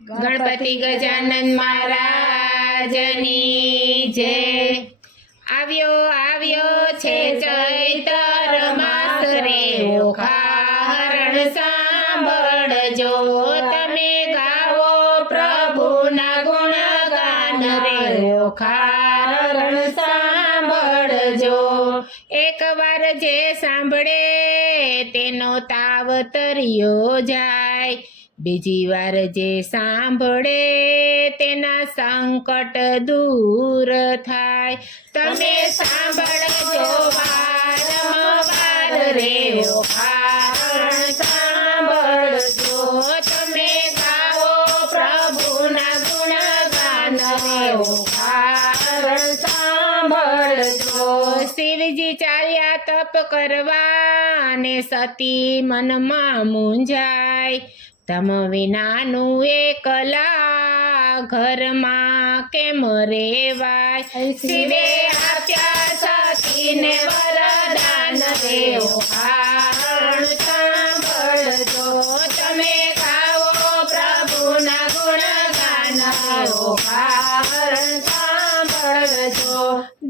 ગણપતિ ગજાનન મહારાજની જય। આવ્યો આવ્યો છે ચૈતર માસ રે ઓખારણ સાંભળજો, તમે ગાવો પ્રભુના ગુણગાન રે ઓખારણ સાંભળજો। એકવાર જે સાંભળે તેનો તાવ તર્યો જાય, બીજી વાર જે સાંભળે તેના સંકટ દૂર થાય। તમે સાંભળજો વારંવાર રે ઓખારણ સાંભળજો, તમે ગાવો પ્રભુના ગુણગાન રે ઓખારણ સાંભળજો। શિવજી ચાલ્યા તપ કરવા ને સતી મનમાં મૂંઝાય, તમ વિનાનું એકલા ઘરમાં કેમ રેવાય। શિવે આપ્યા સતીને વરદાન રે ઓખારણ સાંભળજો, તમે ગાવો પ્રભુના ગુણગાન રે ઓખારણ સાંભળજો।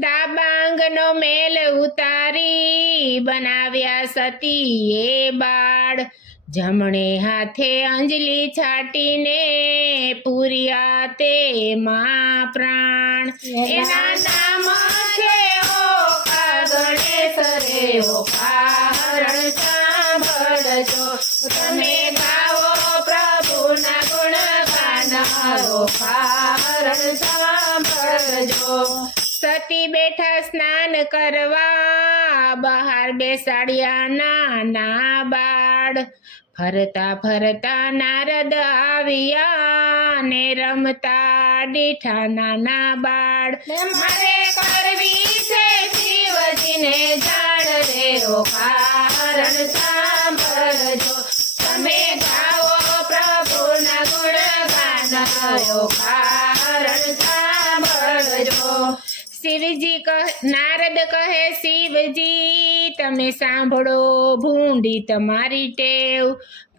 દાબાંગનો મેલ ઉતારી બનાવ્યા સતીએ બાળ, જમણે હાથે અંજલિ છાટીને પૂર્યા તેમાં પ્રાણ। એના નામ છે ઓખા ગણેશ રે ઓખારણ સાંભળજો, તમે ગાવો પ્રભુના ગુણગાન ઓખારણ સાંભળજો। સતી બેઠા સ્નાન કરવા, બહાર બેસાડ્યા નાના બાળ, ફરતા ફરતા નારદ આવ્યા ને રમતા દીઠા નાના બાળ। મારે કરવી છે શિવજીને જાણ રે ઓખારણ સાંભળજો, તમે ગાવો પ્રભુના ગુણગાન ઓખારણ સાંભળજો। શિવજી નારદ કહે શિવજી તમે સાંભળો ભૂંડી તમારી ટેવ,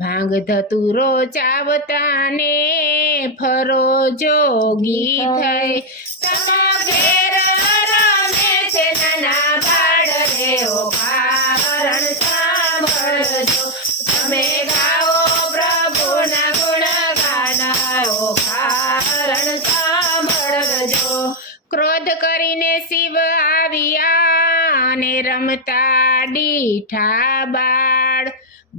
ભાંગ ધતુરો ચાવતા ને ફરો જોગી થઈ। તમા ઘેર રમે છે નાના બાળ રે ઓખારણ સાંભળજો, તમે ગાવો પ્રભુના ગુણગાન ઓખારણ સાંભળજો। ક્રોધ કરીને શિવ આવ્યા ને રમતા દીઠા બાળ,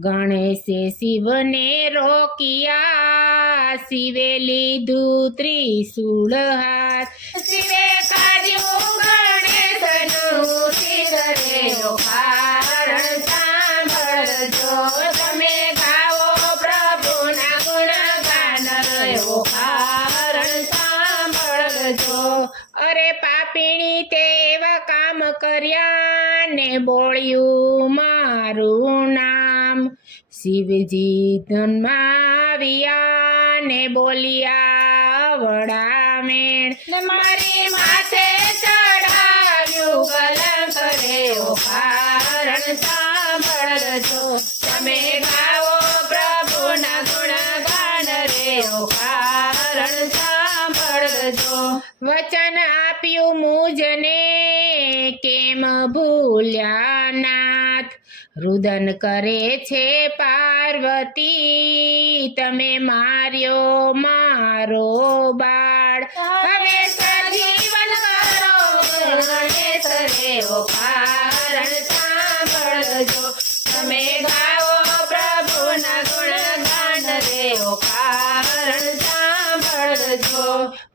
ગણેશે શિવને રોક્યા, શિવે લીધું ત્રિશૂળ હાથ। શિવે કાઢ્યું ગણેશનું શિર રે ઓખારણ સાંભળજો, તમે ગાવો પ્રભુના ગુણગાન રે ઓખારણ સાંભળજો। અરે પાપીણી તે એવા કામ કર્યા ને બોળ્યું મારું નામ, શિવજી ધનમાં આવ્યા ને બોલ્યા વડામેણ, મારી માથે ચડાવ્યું કલંક રે ઓખારણ સાંભળજો, તમે ગાવો પ્રભુના ગુણગાન રે ઓખારણ સાંભળજો। વચન આપ્યું મુજને કેમ ભૂલ્યા નાથ, રુદન કરે છે પાર્વતી તમે માર્યો મારો બાળ। હવે સજીવન કરો ગણેશ રે ઓખારણ સાંભળજો, તમે ગાવો પ્રભુના ગુણગાન રે ઓખારણ સાંભળજો।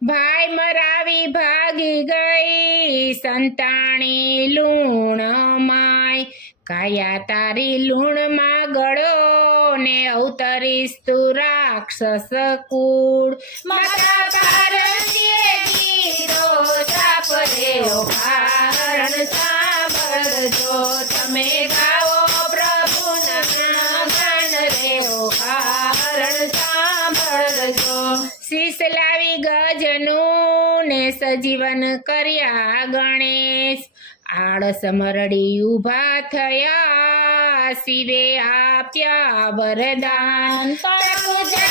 ભાઈ મરાવી ભાગી ગઈ સંતાણી લૂણ માય, કાયા તારી લૂણમાં ગળો ને અવતરીશ તું રાક્ષસ કુળ। માતા પાર્વતીએ કીધો શાપ રે ઓખારણ સાંભળજો, તમે ગાવો પ્રભુના ગુણગાન રે ઓખારણ સાંભળજો। શીશ લાવી ગજનું ને સજીવન કર્યા ગણેશ, આળસ મરડી ઊભા થયા શિવે આપ્યા વરદાન, પૂજન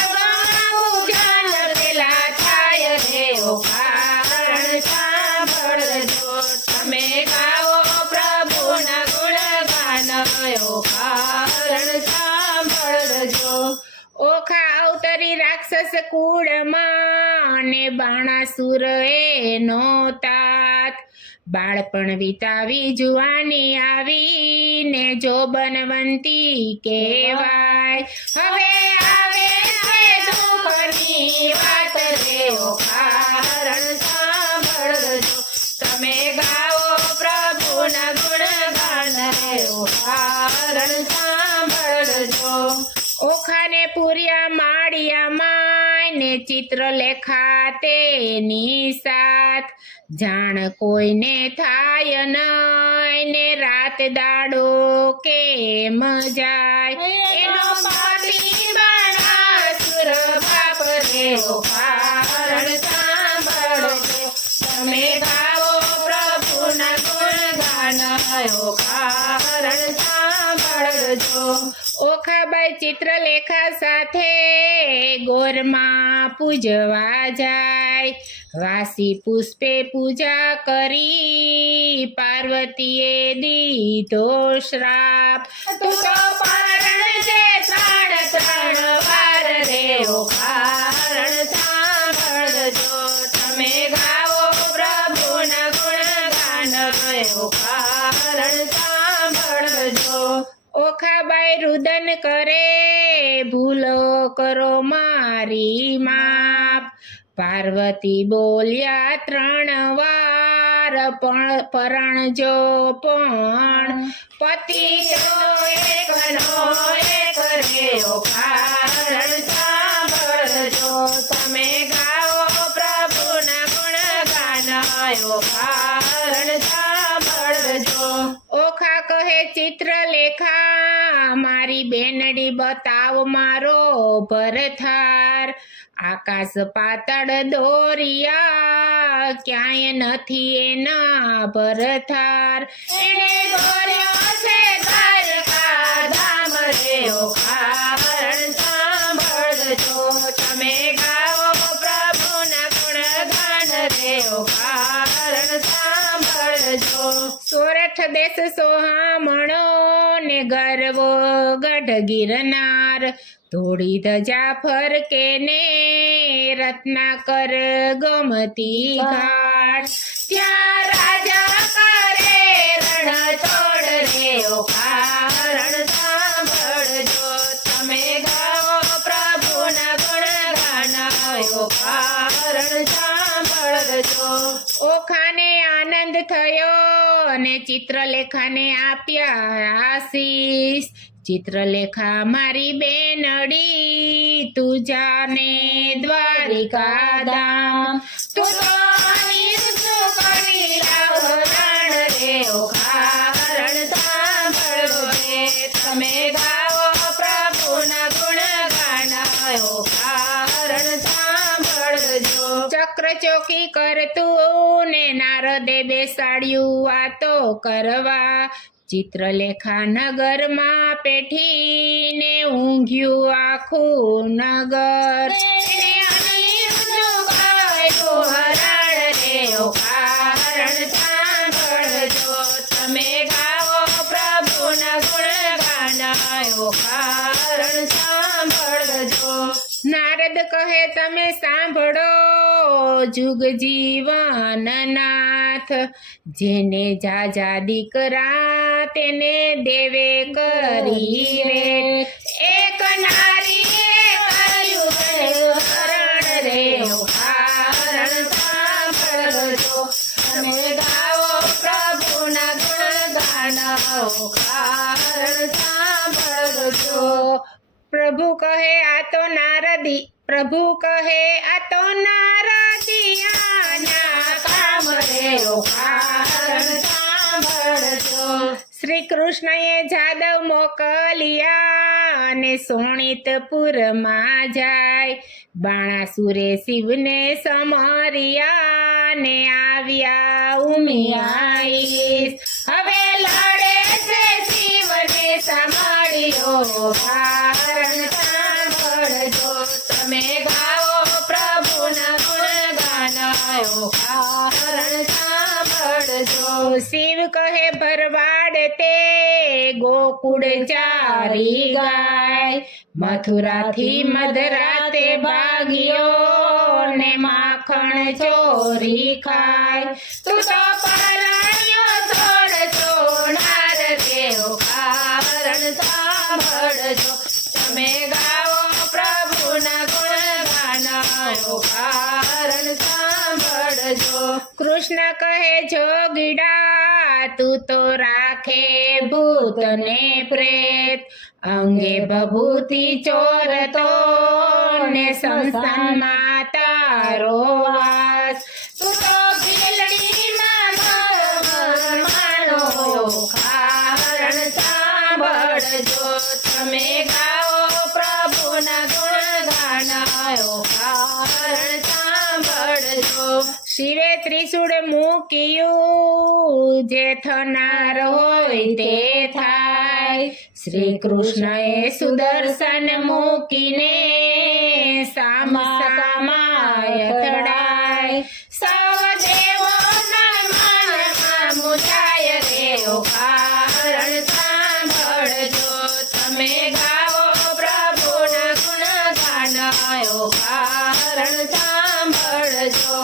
રાક્ષસ કુળમાં અને બાણાસુર એનો તાત બાળપણ વિતાવી જુવાની આવીને જો બનવંતી કહેવાય હવે આવે છે દુઃખની વાત રે ઓ કારણ સાંભળજો તમે ગાઓ પ્રભુના ગુણગાન રે ઓ કારણ સાંભળજો ઓખાને પૂર્યા માળિયામાં ને ચિત્રલેખા તેની સાથ જાણ કોઈને થાય નહીં ને રાત દાડો કેમ જાય એનો પતિ બાણાસુર બાપ રે ઓ કારણ સાંભળજો તમે ગાઓ પ્રભુના ગુણગાન ઓ કારણ સાંભળજો ઓખાબાઈ ચિત્રલેખા સાથે ગોરમાં પૂજવા જાય વાસી પુષ્પે પૂજા કરી પાર્વતીએ દીધો શ્રાપ તું તો પારણ છે ત્રણ વાર રે ઓ કારણ સાંભળજો તમે ગાઓ પ્રભુના ગુણગાન રે ઓ કારણ સાંભળજો ઓખાબાઈ રુદન કરે ભૂલો કરો મારી માપ પાર્વતી બોલ્યા 3 વાર પણ પરણજો પણ પતિ એકનો એક રે ઓ કારણ સાંભળજો તમે ગાઓ પ્રભુના ગુણગાન ઓ કારણ સાંભળજો ઓખા કહે ચિત્રલેખા મારી બેનડી બતાવ મારો ભરથાર આકાશ પાતળ દોરિયા ક્યાંય નથી એના ભરથાર એને દોર્યો છે દ્વારકા ધામ રે ઓ કારણ સાંભળજો તમે ગાઓ પ્રભુના ગુણગાન રે ઓ કારણ સાંભળજો સોરઠ દેશ સોહામણો ને ગરવો ગઢ ગિરનાર થોડી ધજા ફરકે ને રત્નાકર ગમતી ઘાટ ત્યાં રાજા કરે રણ છોડ રે ઓ કારણ સાંભળજો તમે ગાઓ પ્રભુના ગુણગાન ઓ કારણ સાંભળજો ઓખાને આનંદ થયો અને ચિત્રલેખાને આપ્યા આશીષ ચિત્રલેખા મારી બેનડી તું જાને દ્વારિકા ધામ તું તો અનિરુદ્ધ કરી લાવરણ રે ઓ કારણ સાંભળજો તમે ગાઓ પ્રભુના ગુણગાન ઓ કારણ સાંભળજો ચક્ર ચોકી કરતું ને નારદે બેસાડ્યું વાતો કરવા ચિત્રલેખા નગરમાં પેઠીને ઊંઘ્યું આખું નગર હરણ રે ઓ કારણ સાંભળજો તમે ગાઓ પ્રભુના ગુણગાન ઓ કારણ સાંભળજો નારદ કહે તમે સાંભળો જુગ જીવન નાથ જેને જાજા દીકરા તેને દેવે કરી રે એક નારીએ કર્યું હરણ રે ઓ કારણ સાંભળજો તમે ગાઓ પ્રભુના ગુણગાન ઓ કારણ સાંભળજો પ્રભુ કહે આ તો નારદિયાના કામ રે ઓ કારણ સાંભળજો શ્રી કૃષ્ણએ જાદવ મોકલ્યા અને સોણિતપુરમાં જાય બાણાસુરે શિવને સમર્યા ને આવ્યા ઉમિયાઈશ હવે લડે છે શિવને સાંભળ્યો કારણ સાંભળજો તમે ગાઓ પ્રભુના ગુણગાન ઓ કારણ સાંભળજો શિવ કહે ભરવાડ તે ગો ગોકુળ ચારી ગાય મથુરાથી મધરાતે ભાગ્યો ને માખણ ચોરી ખાય તું તો પરાયો છોડ સોનાર દેવો કારણ સાંભળજો તમે ગાઓ પ્રભુના ગુણગાન કારણ સાંભળજો કૃષ્ણ કહે જોગીડા તું તો રાખે ભૂત ને પ્રેત અંગે બભૂતિ ચોરતો ને સંસ્થાનમાં તારો વાસ તું તો ભીલડીમાં માનો કારણ સાંભળજો તમે ગાઓ પ્રભુના ગુણગાન કારણ સાંભળજો શિરે ત્રિશૂળ મૂક્યું જે થનાર હોય તે થાય શ્રી કૃષ્ણએ સુદર્શન મૂકીને સામાય અથડાય સૌ દેવોના મનમાં મુજાય રે કારણ સાંભળજો તમે ગાઓ પ્રભુના ગુણગાન કારણ સાંભળજો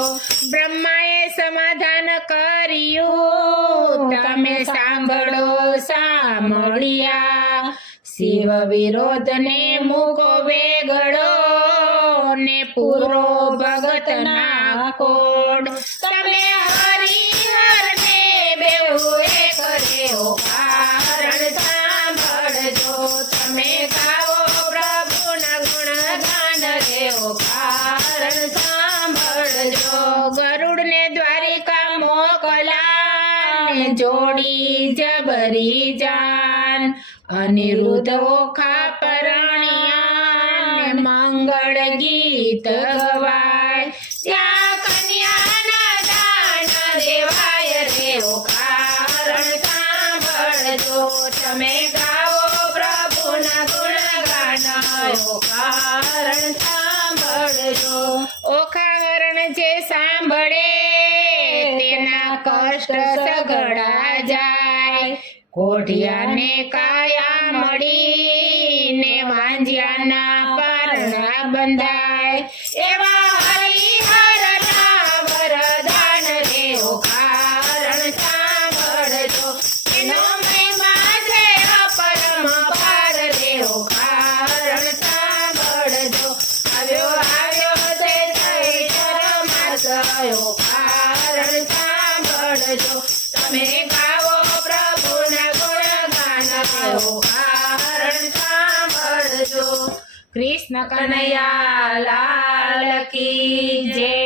બ્રહ્માએ સમાધાન કર્યું તમે સાંભળો સાંભળ્યા શિવ વિરોધ ને મૂકો વેગળો ને પૂરો ભગત ના કોડ તમે હરિહર ને બેઉ એક રેઓ કારણ સાંભળજો તમે ગાઓ પ્રભુના ગુણગાન રેઓ કારણ સાંભળજો ગરુડ ને દ્વારિકા મોકલા જોડી જબરી જાન અનિરુદ્ધ ઓખા પરણ્યા મંગળ ગીત ગવાય ત્યાં કન્યાના દાન દેવાય રે કારણ સાંભળજો તમે ગાઓ પ્રભુના ગુણગાન કારણ સાંભળજો ઓખા હરણ જે સાંભળે તેના કષ્ટ સઘળા જાય કોઢિયાને કાયા મળીને વાંજિયાના પારણા બંધાય એવા હરિહરના વરદાન રે કારણ સાંભળજો એનો મહિમા છે અપરમ પાર રે કારણ સાંભળજો આવ્યો છે ચૈત્ર માસ કારણ સાંભળજો તમે ગાઓ પ્રભુના ગુણગાન કારણ સાંભળજો કૃષ્ણ કનૈયા લાલ કી જય